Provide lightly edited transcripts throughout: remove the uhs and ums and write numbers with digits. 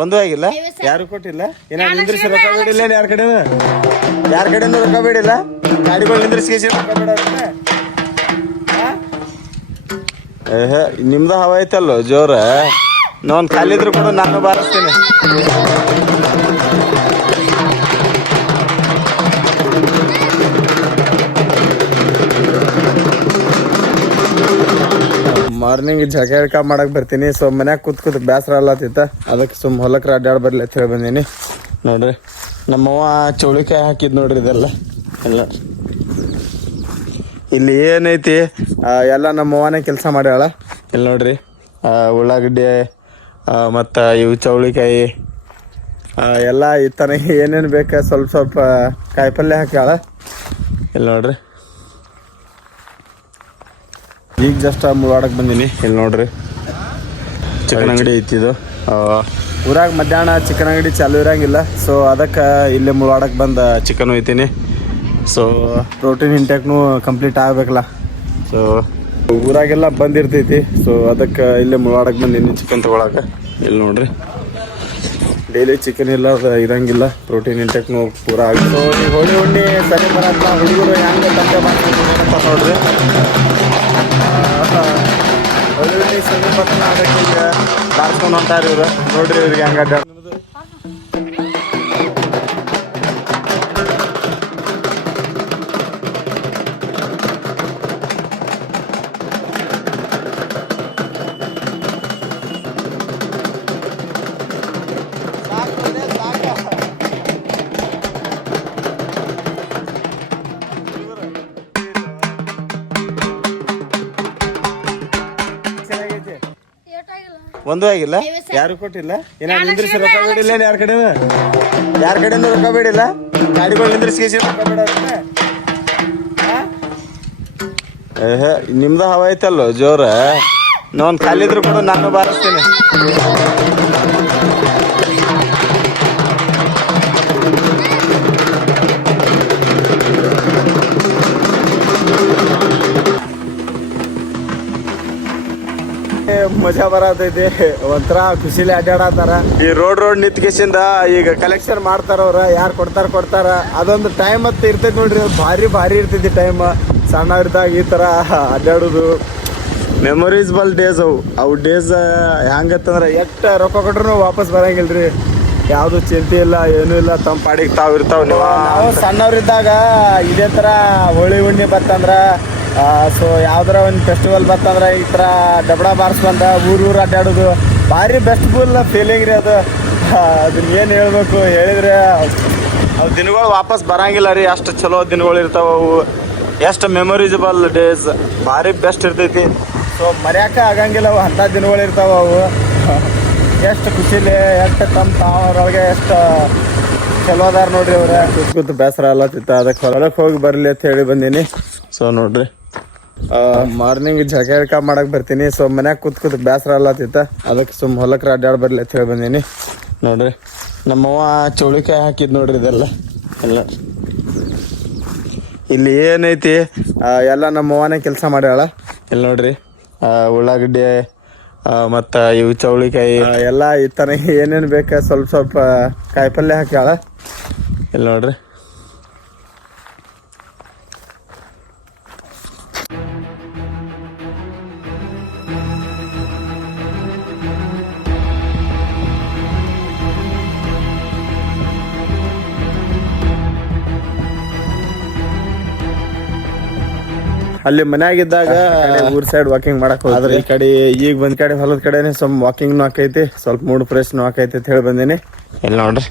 ಒಂದು ಆಗಿಲ್ಲ, ಯಾರು ಕೊಟ್ಟಿಲ್ಲ. ಏನ ನಿಂದ್ರಿಸಿ ರೊಕ್ಕ ಬೇಡಿಲ್ಲ, ಯಾರ ಕಡೆಯಿಂದ ರೊಕ್ಕ ಬೇಡಿಲ್ಲ. ಗಾಡಿಗಳು ನಿಂದ್ರಿಸಿ ರೊಕ್ಕ ಬೇಡ. ನಿಮ್ದು ಹವಾ ಐತಲ್ಲೋ ಜೋರ. ನಾನ್ ಖಾಲಿದ್ರು ಕೂಡ ನಾನು ಬಾರಿಸ್ತೇನೆ. ಮಾರ್ನಿಂಗ್ ಜಳಕ ಮಾಡಕ್ ಬರ್ತೀನಿ. ಸೊ ಮನ್ಯಾಗ ಕೂತ್ ಬೇಸರ ಅಲ್ಲತ್ತಿತ್ತ, ಅದಕ್ಕೆ ಸುಮ್ ಹೊಲಕ್ರ ಅಡ್ಡಾಡ್ ಬರ್ಲಿ ಅಂತ ಹೇಳಿ ಬಂದೀನಿ. ನೋಡ್ರಿ ನಮ್ಮವ್ವ ಚೌಳಿಕಾಯಿ ಹಾಕಿದ್ ನೋಡ್ರಿ. ಇದೆಲ್ಲ ಎಲ್ಲ ಇಲ್ಲಿ ಏನೈತಿ ಎಲ್ಲ ನಮ್ಮವ್ವನೇ ಕೆಲಸ ಮಾಡ್ಯಾಳ. ಇಲ್ಲಿ ನೋಡ್ರಿ ಉಳ್ಳಾಗಡ್ಡಿ ಮತ್ತು ಇವು ಚೌಳಿಕಾಯಿ ಎಲ್ಲ ಈ ಥರ ಏನೇನು ಬೇಕು ಸ್ವಲ್ಪ ಸ್ವಲ್ಪ ಕಾಯಿಪಲ್ಯ ಹಾಕ್ಯಾಳ. ಇಲ್ಲಿ ನೋಡ್ರಿ ಈಗ ಜಸ್ಟ್ ಮುಳವಾಡಕ್ಕೆ ಬಂದೀನಿ. ಇಲ್ಲಿ ನೋಡ್ರಿ ಚಿಕನ್ ಅಂಗಡಿ ಐತಿದು. ಊರಾಗ ಮಧ್ಯಾಹ್ನ ಚಿಕನ್ ಅಂಗಡಿ ಚಾಲು ಇರಂಗಿಲ್ಲ. ಸೊ ಅದಕ್ಕೆ ಇಲ್ಲೇ ಮುಳವಾಡಕ್ಕೆ ಬಂದು ಚಿಕನ್ ಒಯ್ತೀನಿ. ಸೊ ಪ್ರೋಟೀನ್ ಇಂಟೇಕ್ನು ಕಂಪ್ಲೀಟ್ ಆಗಬೇಕಲ್ಲ. ಸೊ ಊರಾಗೆಲ್ಲ ಬಂದಿರ್ತೈತಿ. ಸೊ ಅದಕ್ಕೆ ಇಲ್ಲೇ ಮುಳವಾಡಕ್ಕೆ ಬಂದೀನಿ ಚಿಕನ್ ತೊಗೊಳಕ್ಕೆ. ಇಲ್ಲಿ ನೋಡ್ರಿ ಡೈಲಿ ಚಿಕನ್ ಇಲ್ಲ ಇರಂಗಿಲ್ಲ, ಪ್ರೋಟೀನ್ ಇಂಟೇಕ್ನು ಪೂರ ಆಗಿ. ಸೊ ಈ ಹೋಳಿ ಹುಣ್ಣಿ ಸರಿ ಬರತ್ತ ಹುಡುಗರು ಹೆಂಗೆ ತಂದೆ ಮಾಡ್ತಾರೆ ನೋಡ್ರಿ. ಹೋಳಿ ಹುಣ್ಣಿ ಸರಿ ಬರ್ತಾನೆ ಅದಕ್ಕೆ ಈಗ ಬಾರ್ಸ್ಕೊಂಡು ಹೊಂಟಾರ ಇವ್ರು. ನೋಡ್ರಿ ಇವ್ರಿಗೆ ಹೆಂಗೆ ಅಡ್ಡಾಡ. ಒಂದು ಆಗಿಲ್ಲ, ಯಾರು ಕೊಟ್ಟಿಲ್ಲ. ಏನ ನಿಂದ್ರಿಸಿ ರೊಕ್ಕ ಬೇಡಿಲ್ಲ, ಯಾರ ಕಡೆಯಿಂದ ರೊಕ್ಕ ಬೇಡಿಲ್ಲ. ಗಾಡಿಗಳು ನಿಂದ್ರಿಸಿ ರೊಕ್ಕ ಬೇಡ. ನಿಮ್ದು ಹವಾ ಐತಲ್ಲೋ ಜೋರ. ನಾನ್ ಖಾಲಿದ್ರು ಕೂಡ ನಾನು ಬಾರಿಸ್ತೇನೆ. ಮಜಾ ಬರತೈತಿ, ಒಂಥರ ಖುಷಿಲಿ ಅಡ್ಡಾಡತಾರ. ಈ ರೋಡ್ ನಿಂತ್ಕೇಸಿಂದ ಈಗ ಕಲೆಕ್ಷನ್ ಮಾಡ್ತಾರ ಅವ್ರ. ಯಾರು ಕೊಡ್ತಾರ ಅದೊಂದು ಟೈಮ್ ಅಂತ ಇರ್ತೈತಿ ನೋಡ್ರಿ. ಭಾರಿ ಇರ್ತೈತಿ ಟೈಮ್. ಸಣ್ಣವ್ರದಾಗ ಈ ತರ ಅಡ್ಡಾಡೋದು ಮೆಮೊರೀಸ್ಬಲ್ ಡೇಸ್. ಅವು ಡೇಸ್ ಹೆಂಗತ್ತಂದ್ರ ಎಷ್ಟು ರೊಕ್ಕ ಕೊಟ್ರು ವಾಪಸ್ ಬರಂಗಿಲ್ರಿ. ಯಾವ್ದು ಚಿಂತೆ ಇಲ್ಲ, ಏನೂ ಇಲ್ಲ, ತಮ್ಮ ಪಾಡಿಗೆ ತಾವು ಇರ್ತಾವ. ನಾವು ಸಣ್ಣವ್ರಿದ್ದಾಗ ಇದೇ ತರ ಹೋಳಿ ಹುಣ್ಣಿ ಬತ್ತಂದ್ರ ಸೊ ಯಾವ್ದಾರ ಒಂದು ಫೆಸ್ಟಿವಲ್ ಬರ್ತಂದ್ರೆ ಈ ಥರ ದಬಡ ಬಾರ್ಸ್ ಬಂದ ಊರು ಅಡ್ಡಾಡೋದು ಭಾರಿ ಬೆಸ್ಟ್ ಫುಲ್ ಫೀಲಿಂಗ್ ರೀ ಅದು. ಅದನ್ನ ಏನು ಹೇಳ್ಬೇಕು ಹೇಳಿದ್ರೆ ಅವು ದಿನಗಳು ವಾಪಸ್ ಬರಂಗಿಲ್ಲ ರೀ. ಅಷ್ಟು ಚಲೋ ದಿನಗಳು ಇರ್ತಾವೆ ಅವು. ಎಷ್ಟು ಮೆಮೊರೀಸಬಲ್ ಡೇಸ್, ಭಾರಿ ಬೆಸ್ಟ್ ಇರ್ತೈತಿ. ಸೊ ಮರ್ಯಾಕ ಆಗಂಗಿಲ್ಲ ಅವು, ಅಂಥ ದಿನಗಳು ಇರ್ತಾವೆ ಅವು. ಎಷ್ಟು ಖುಷಿಲಿ ಎಷ್ಟು ತಾವ್ರೊಳಗೆ ಎಷ್ಟು ಚಲೋ ಅದಾರ ನೋಡ್ರಿ ಅವ್ರ. ಕೂತು ಬೇಸರ ಅಲ್ಲತ್ತಿತ್ತ, ಅದಕ್ಕೆ ಹೊರಗೆ ಹೋಗಿ ಬರಲಿ ಅಂತ ಹೇಳಿ ಬಂದೀನಿ. ಸೊ ನೋಡ್ರಿ ಮಾರ್ನಿಂಗ್ ಜಳಕ ಮಾಡಕ್ ಬರ್ತೀನಿ. ಸೊ ಮನ್ಯಾಗ ಕೂತ್ ಬೇಸರ ಅಲ್ಲತ್ತಿತ್ತ, ಅದಕ್ಕೆ ಸುಮ್ ಹೊಲಕ್ರ ಅಡ್ಡಾಡ್ ಬರ್ಲಿ ಅಂತ ಹೇಳಿ ಬಂದೀನಿ. ನೋಡ್ರಿ ನಮ್ಮವ್ವ ಚೌಳಿಕಾಯಿ ಹಾಕಿದ್ ನೋಡ್ರಿ. ಇದೆಲ್ಲ ಎಲ್ಲ ಇಲ್ಲಿ ಏನೈತಿ ಎಲ್ಲ ನಮ್ಮವ್ವನೇ ಕೆಲಸ ಮಾಡ್ಯಾಳ. ಇಲ್ಲಿ ನೋಡ್ರಿ ಉಳ್ಳಾಗಡ್ಡಿ ಮತ್ತು ಇವು ಚೌಳಿಕಾಯಿ ಎಲ್ಲ ಈ ಥರ ಏನೇನು ಬೇಕು ಸ್ವಲ್ಪ ಸ್ವಲ್ಪ ಕಾಯಿಪಲ್ಯ ಹಾಕ್ಯಾಳ. ಇಲ್ಲಿ ನೋಡ್ರಿ ಅಲ್ಲಿ ಮನ್ಯಾಗಿದ್ದಾಗ ಊರ್ ಸೈಡ್ ವಾಕಿಂಗ್ ಮಾಡಕ್ ಹೋದ್ರೆ ಈ ಕಡೆ ಈಗ ಬಂದ್ ಕಡೆ ಹೊಲದ ಕಡೆನೆ ಸ್ವಲ್ಪ ವಾಕಿಂಗ್ನು ಆಕೈತಿ, ಸ್ವಲ್ಪ ಮೂಡ್ ಫ್ರೆಶ್ನು ಆಕೈತಿ ಅಂತ ಹೇಳಿ ಬಂದೀನಿ. ಇಲ್ಲಿ ನೋಡ್ರಿ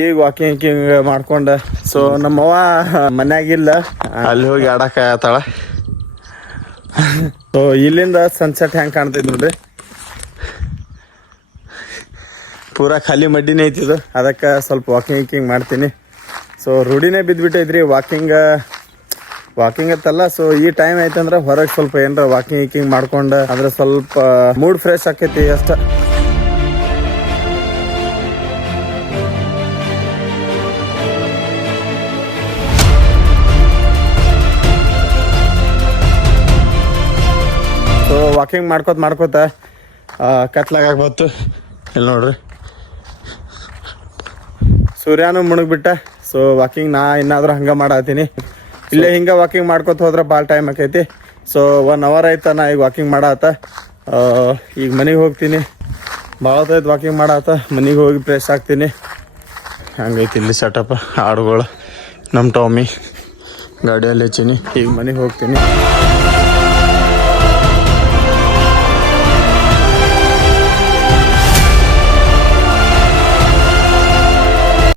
ಈಗ ವಾಕಿಂಗ್ ಮಾಡ್ಕೊಂಡ. ಸೊ ನಮ್ಮವ್ವ ಮನ್ಯಾಗಿಲ್ಲ, ಅಲ್ಲಿ ಹೋಗಿ ಆಡಕ ಆತಾಳ. ಸೊ ಇಲ್ಲಿಂದ ಸನ್ಸೆಟ್ ಹೆಂಗ್ ಕಾಣ್ತೈತಿ ನೋಡ್ರಿ. ಪೂರಾ ಖಾಲಿ ಮಡ್ಡಿನೇ ಐತಿದು, ಅದಕ್ಕೆ ಸ್ವಲ್ಪ ವಾಕಿಂಗ್ ಮಾಡ್ತೀನಿ. ಸೊ ರೂಢಿನೇ ಬಿದ್ದುಬಿಟ್ಟೈತ್ರಿ ವಾಕಿಂಗ್ ಅಂತಲ್ಲ. ಸೊ ಈ ಟೈಮ್ ಐತಂದ್ರೆ ಹೊರಗೆ ಸ್ವಲ್ಪ ಏನಾರ ವಾಕಿಂಗ್ ಮಾಡ್ಕೊಂಡು ಅಂದ್ರೆ ಸ್ವಲ್ಪ ಮೂಡ್ ಫ್ರೆಶ್ ಆಕೈತಿ ಅಷ್ಟ. ಸೊ ವಾಕಿಂಗ್ ಮಾಡ್ಕೋತ ಕತ್ಲಾಗಬತ್ತು. ಇಲ್ಲಿ ನೋಡ್ರಿ ಸೂರ್ಯನೂ ಮುಣಗ್ಬಿಟ್ಟ. ಸೊ ವಾಕಿಂಗ್ ನಾ ಇನ್ನಾದ್ರೂ ಹಂಗೆ ಮಾಡತ್ತೀನಿ. ಇಲ್ಲೇ ಹಿಂಗೆ ವಾಕಿಂಗ್ ಮಾಡ್ಕೊತ ಹೋದ್ರೆ ಭಾಳ ಟೈಮ್ ಆಕೈತಿ. ಸೊ 1 hour ಆಯ್ತು ನಾ ಈಗ ವಾಕಿಂಗ್ ಮಾಡತ್ತ. ಈಗ ಮನೆಗೆ ಹೋಗ್ತೀನಿ. ಭಾಳ ಹೊತ್ತಾಯ್ತು ವಾಕಿಂಗ್ ಮಾಡತ್ತ. ಮನೆಗೆ ಹೋಗಿ ಫ್ರೆಶ್ ಆಗ್ತೀನಿ. ಹಂಗೈತಿ ಇಲ್ಲಿ ಸೆಟಪ್. ಆಡುಗಳು ನಮ್ಮ ಟಾಮಿ ಗಾಡಿಯಲ್ಲಿ ಹಚ್ಚೀನಿ. ಈಗ ಮನೆಗೆ ಹೋಗ್ತೀನಿ.